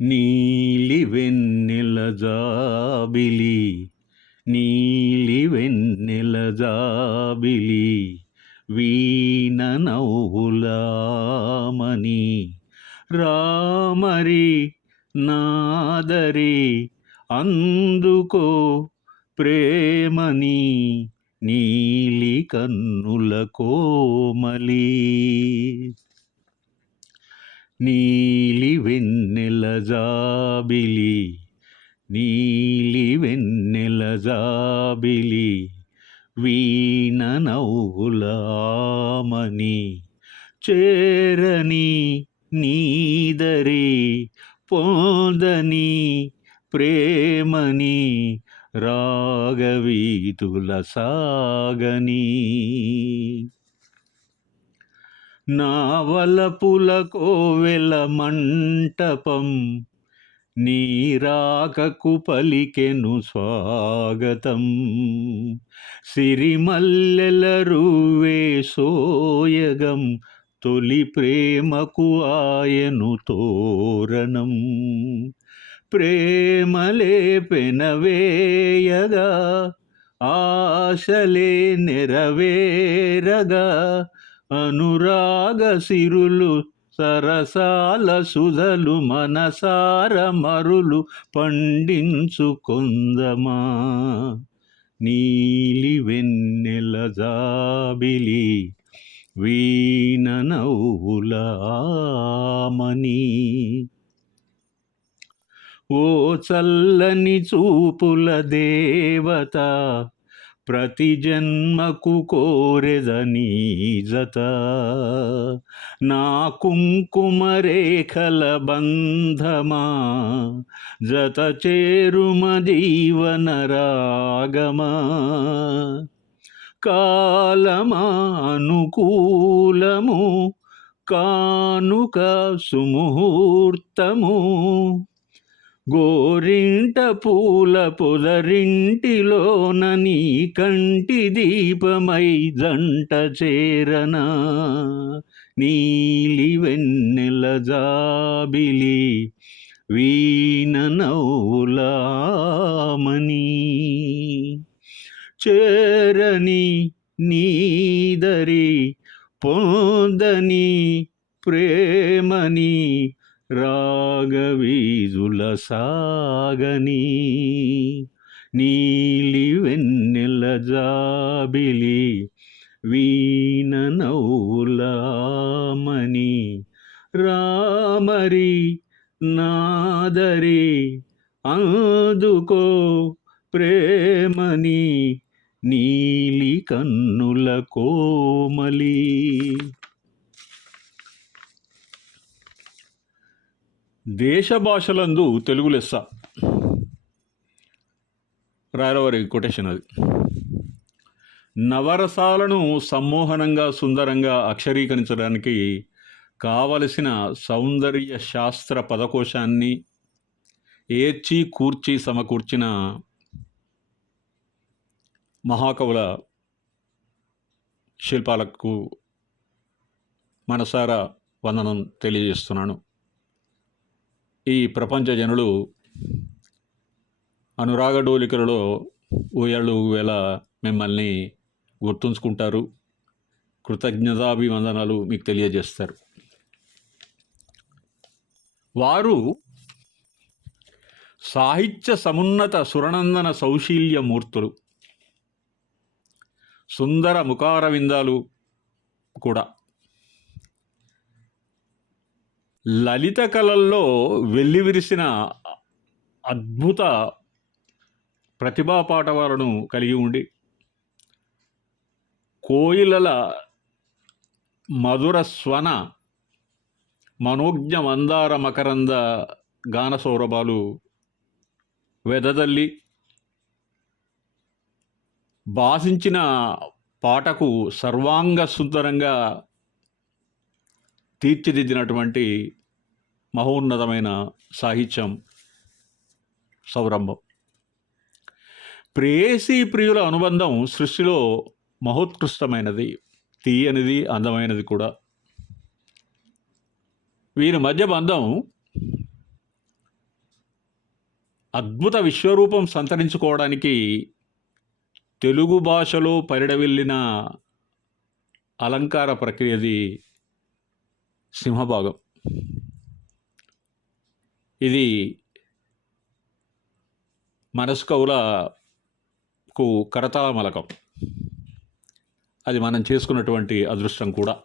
నీలి వెన్నెల జాబిలి నీలి వెన్నెల జాబిలి వీణ నవ్వులామని రామరి నాదరి అందుకో ప్రేమని నీలి కన్నుల కోమలి. నీలి వెన్నెల జాబిలి నీలి వెన్నెల జాబిలి వీణ నవ్వులామని చేరని నీదరి పొందని ప్రేమని రాగవీతుల సాగని. నావలపుల కోవెల మంటపం నీరాకకు పలికెను స్వాగతం. సిరిమల్లెల రువే సోయగం తొలి ప్రేమకు ఆయను తోరణం. ప్రేమలే పెనవేయగా ఆశలే నెరవేరగా అనురాగ సిరులు సరసాల సుధలు మనసార మరులు పండించుకొందమా నీలి వెన్నెల జాబిలి వీణ నవ్వులామని ఓ చల్లని చూపుల దేవత ప్రతి జన్మకు కోరెదని జత. నా కుంకుమరేఖల బంధమా జత చేరుమ జీవన రాగమా. కాలమానుకూలము కానుక సుముహూర్తము గోరింట పూల పొదరింటిలోన నీ కంటి దీపమై జంట చేరనా. నీలి వెన్నెల జాబిలి వీణ నౌలామని చేరని నీదరి పొందని ప్రేమని రాగవీజుల సాగని నీలి వెన్నెల జాబిలి వీణ నౌలామని రామరి నాదరి అందుకో ప్రేమని నీలి కన్నుల కోమలి. దేశ భాషలందు తెలుగు లెస్స రాయలవారి కొటేషన్ అది. నవరసాలను సమ్మోహనంగా సుందరంగా అక్షరీకరించడానికి కావలసిన సౌందర్య శాస్త్ర పదకోశాన్ని ఏర్చి కూర్చి సమకూర్చిన మహాకవుల శిల్పాలకు మనసారా వందనం తెలియజేస్తున్నాను. ఈ ప్రపంచ జనులు అనురాగ డోలికలలో ఊయళ్ళు వేళ మిమ్మల్ని గుర్తుంచుకుంటారు. కృతజ్ఞతాభివందనాలు మీకు తెలియజేస్తారు. వారు సాహిత్య సమున్నత సురనందన సౌశీల్య మూర్తులు సుందర ముఖార విందాలు కూడా. లలిత కళల్లో వెల్లివిరిసిన అద్భుత ప్రతిభా పాటవాలను కలిగి ఉండి కోయిలల మధుర స్వన మనోజ్ఞ మందార మకరంద గాన సౌరభాలు వెదజల్లి భాషించిన పాటకు సర్వాంగ సుందరంగా తీర్చిదిద్దినటువంటి మహోన్నతమైన సాహిత్యం సౌరంభం. ప్రేయసి ప్రియుల అనుబంధం సృష్టిలో మహోత్కృష్టమైనది తీయనిది అందమైనది కూడా. వీరి మధ్య బంధం అద్భుత విశ్వరూపం సంతరించుకోవడానికి తెలుగు భాషలో పరిడవిల్లిన అలంకార ప్రక్రియది సింహభాగం. ఇది మనసు కవులకు కరతాళ మలకం అది మనం చేసుకున్నటువంటి అదృష్టం కూడా.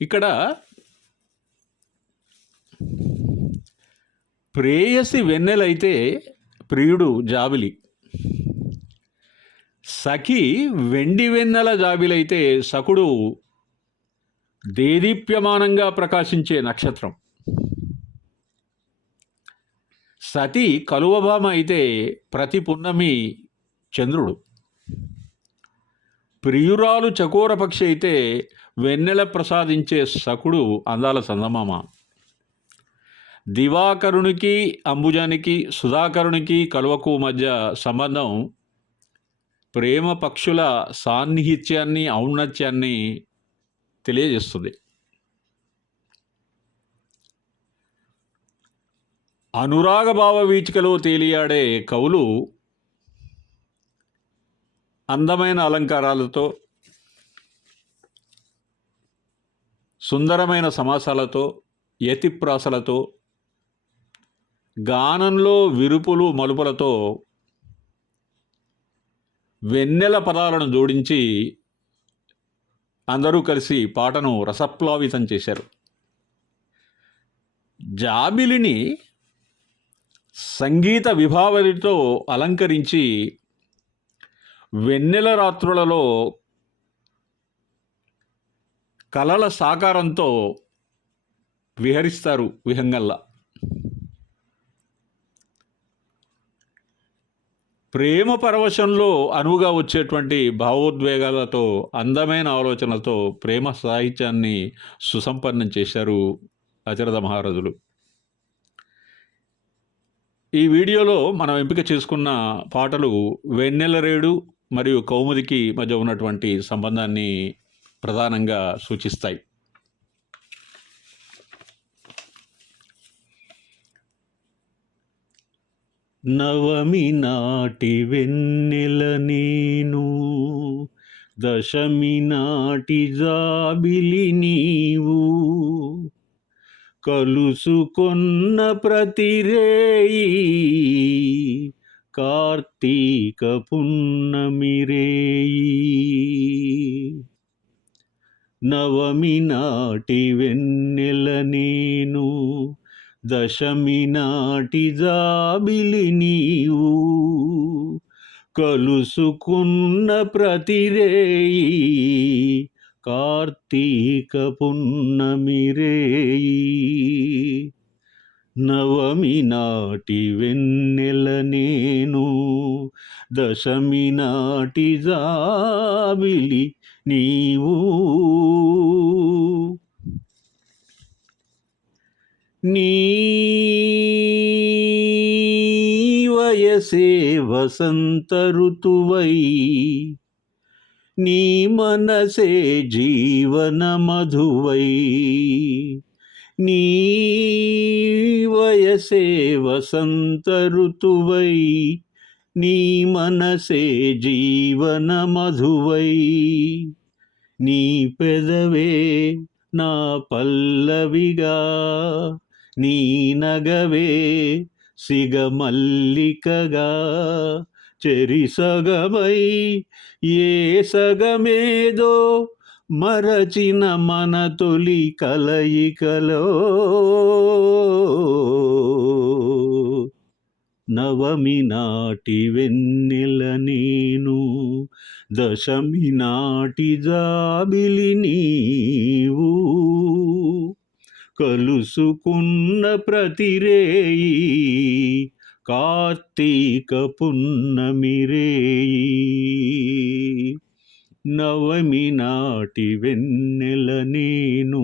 ఇక్కడ ప్రేయసి వెన్నెలైతే ప్రియుడు జాబిలి. సఖి వెండి వెన్నెల జాబిలైతే సకుడు దేదీప్యమానంగా ప్రకాశించే నక్షత్రం. సతి కలువభామ అయితే ప్రతి పున్నమి చంద్రుడు. ప్రియురాలు చకోర పక్షి అయితే వెన్నెల ప్రసాదించే సకుడు అందాల సందమామ దివాకరునికి అంబుజానికి సుధాకరునికి కలువకు మధ్య సంబంధం ప్రేమ పక్షుల సాన్నిహిత్యాన్ని ఔన్నత్యాన్ని తెలియజేస్తుంది. అనురాగభావ వీచికలో తేలియాడే కవులు అందమైన అలంకారాలతో సుందరమైన సమాసాలతో యతిప్రాసలతో గానంలో విరుపులు మలుపులతో వెన్నెల పదాలను జోడించి అందరూ కలిసి పాటను రసప్లావితం చేశారు. జాబిలిని సంగీత విభావరితో అలంకరించి వెన్నెల రాత్రులలో కలల సాకారంతో విహరిస్తారు విహంగల్లా. ప్రేమ పరవశంలో అనువుగా వచ్చేటువంటి భావోద్వేగాలతో అందమైన ఆలోచనలతో ప్రేమ సాహిత్యాన్ని సుసంపన్నం చేశారు అచరథ మహారాజులు. ఈ వీడియోలో మనం ఎంపిక చేసుకున్న పాటలు వెన్నెల రేడు మరియు కౌముదికి మధ్య ఉన్నటువంటి సంబంధాన్ని ప్రధానంగా సూచిస్తాయి. నవమి నాటి వెన్నెల నేను దశమి నాటి జాబిలి నీవు. కలుసుకొన్న ప్రతిరేయి కార్తీక పున్నమిరేయి నవమి నాటి వెన్ దశమి నాటి జాబిలి నీవు కలుసుకున్న ప్రతిరేయి కార్తీక పున్నమిరేయి నవమి నాటి వెన్నెల నేను దశమి నాటి జాబిలి నీవు. నీ వయసే వసంత ఋతువై నీ మనసే జీవన మధువై నీ వయసే వసంత ఋతువై నీ మనసే జీవన మధువై నీ పెదవే నా పల్లవిగా నీ నగవే చెరి సగమై ఏ సగమేదో మరచిన మన తొలి కలయికలో. నవమి నాటి వెన్నెల నేను దశమి నాటి జాబిలి నీవు. కలుసుకున్న ప్రతిరేయి కార్తీక పున్నమిరేయి. నవమి నాటి వెన్నెల నేను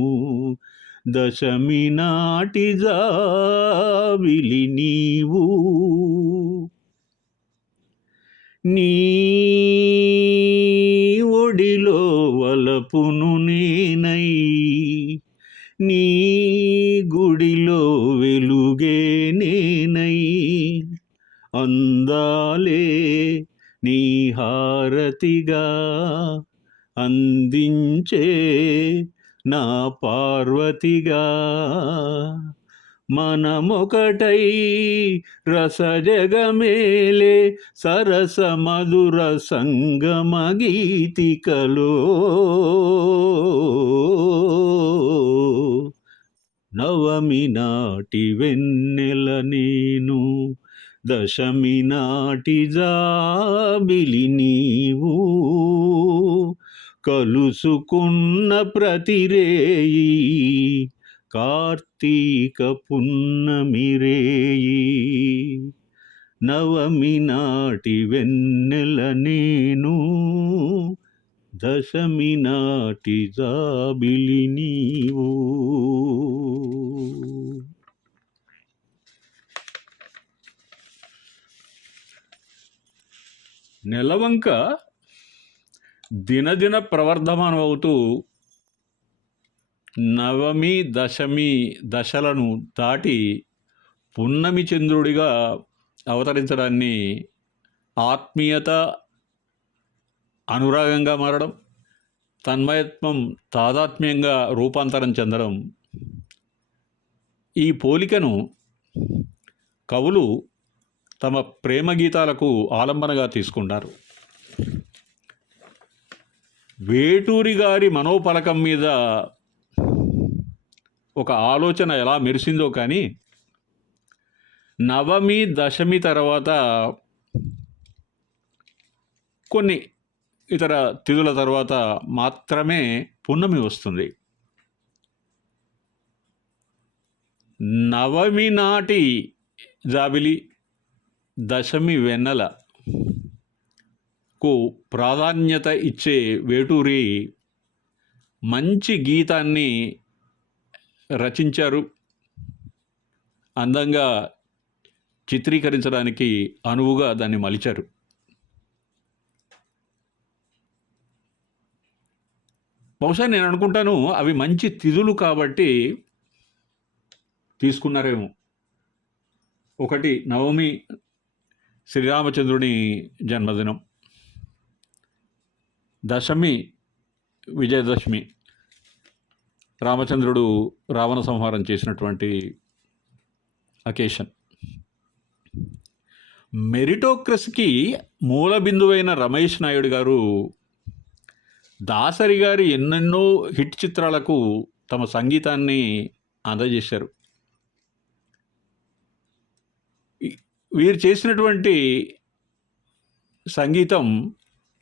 దశమి నాటి జాబిలి నీవు. నీ ఒడిలో వలపును నేనై నీ గుడిలో వెలుగే అందాలే నీ హారతిగా అందించే నా పార్వతిగా. మనమొకటై రసజగమేలే సరస మధుర సంగమ గీతికలో. నవమి నాటి వెన్నెల నేను దశమి నాటి జాబిలి నీవు. కలుసుకున్న ప్రతిరేయి కార్తీక పున్నమిరేయి నవమి నాటి వెన్నెల నేను దశమి నాటి జాబిలి నీవు. నెలవంక దినదిన ప్రవర్ధమానం అవుతూ నవమి దశమి దశలను దాటి పున్నమి చంద్రుడిగా అవతరించడాన్ని ఆత్మీయత అనురాగంగా మారడం తన్మయత్వం తాదాత్మ్యంగా రూపాంతరం చెందడం. ఈ పోలికను కవులు తమ ప్రేమ గీతాలకు ఆలంబనగా తీసుకుంటారు. వేటూరి గారి మనోపలకం మీద ఒక ఆలోచన ఎలా మెరిసిందో కానీ నవమి దశమి తర్వాత కొన్ని ఇతర తిథుల తర్వాత మాత్రమే పున్నమి వస్తుంది. నవమి నాటి జాబిలి దశమి వెన్నెలకు ప్రాధాన్యత ఇచ్చే వేటూరి మంచి గీతాన్ని రచించారు. అందంగా చిత్రీకరించడానికి అనువుగా దాన్ని మలిచారు. బహుశా నేను అనుకుంటాను అవి మంచి తిథులు కాబట్టి తీసుకున్నారేమో. ఒకటి నవమి శ్రీరామచంద్రుని జన్మదినం. దశమి విజయదశమి. రామచంద్రుడు రావణ సంహారం చేసినటువంటి అకేషన్. మెరిటోక్రస్కి మూల బిందువైన రమేష్ నాయుడు గారు దాసరి గారి ఎన్నెన్నో హిట్ చిత్రాలకు తమ సంగీతాన్ని అందజేశారు. వీరు చేసినటువంటి సంగీతం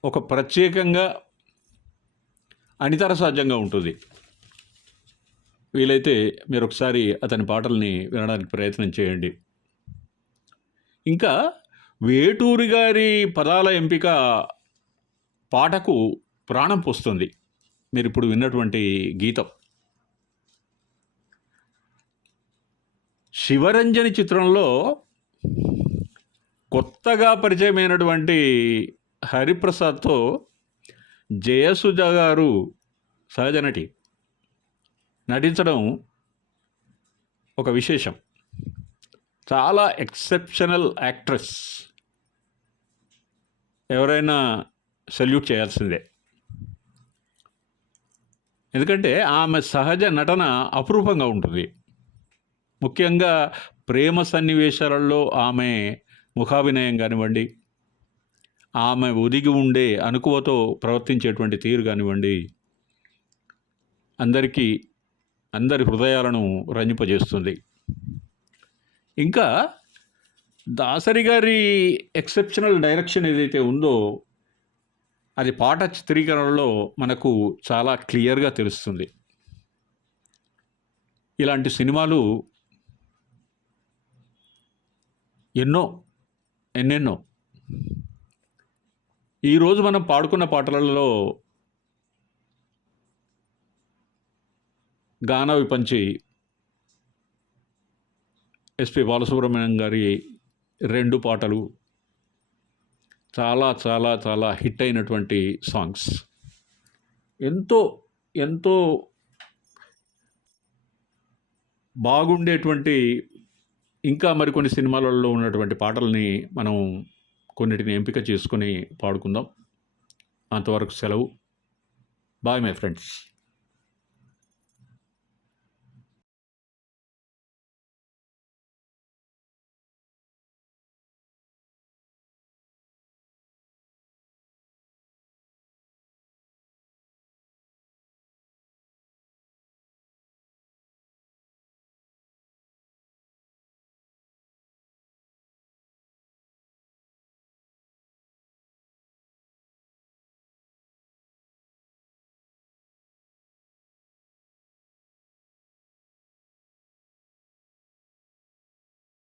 ఒక ప్రత్యేకంగా అనితర సాధ్యంగా ఉంటుంది. వీలైతే మీరు ఒకసారి అతని పాటల్ని వినడానికి ప్రయత్నం చేయండి. ఇంకా వేటూరి గారి పదాల ఎంపిక పాటకు ప్రాణం పోస్తుంది. మీరు ఇప్పుడు విన్నటువంటి గీతం. శివరంజని చిత్రంలో కొత్తగా పరిచయమైనటువంటి హరిప్రసాద్తో జయసుజ గారు సహజ నటి నటించడం ఒక విశేషం. చాలా ఎక్సెప్షనల్ యాక్ట్రెస్. ఎవరైనా సెల్యూట్ చేయాల్సిందే. ఎందుకంటే ఆమె సహజ నటన అపురూపంగా ఉంటుంది. ముఖ్యంగా ప్రేమ సన్నివేశాలలో ఆమె ముఖాభినయం కానివ్వండి ఆమె ఒదిగి ఉండే అనుకువతో ప్రవర్తించేటువంటి తీరు కానివ్వండి అందరికీ అందరి హృదయాలను రంజింపజేస్తుంది. ఇంకా దాసరి గారి ఎక్సెప్షనల్ డైరెక్షన్ ఏదైతే ఉందో అది పాట చిత్రీకరణలో మనకు చాలా క్లియర్గా తెలుస్తుంది. ఇలాంటి సినిమాలు ఎన్నో ఎన్నెన్నో. ఈరోజు మనం పాడుకున్న పాటలలో గాన విపంచి ఎస్పి బాలసుబ్రహ్మణ్యం గారి రెండు పాటలు చాలా చాలా చాలా హిట్ అయినటువంటి సాంగ్స్. ఎంతో ఎంతో బాగుండేటువంటి ఇంకా మరికొన్ని సినిమాలలో ఉన్నటువంటి పాటల్ని మనం కొన్నిటిని ఎంపిక చేసుకొని పాడుకుందాం. అంతవరకు సెలవు. Bye my friends